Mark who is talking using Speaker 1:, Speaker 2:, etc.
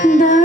Speaker 1: The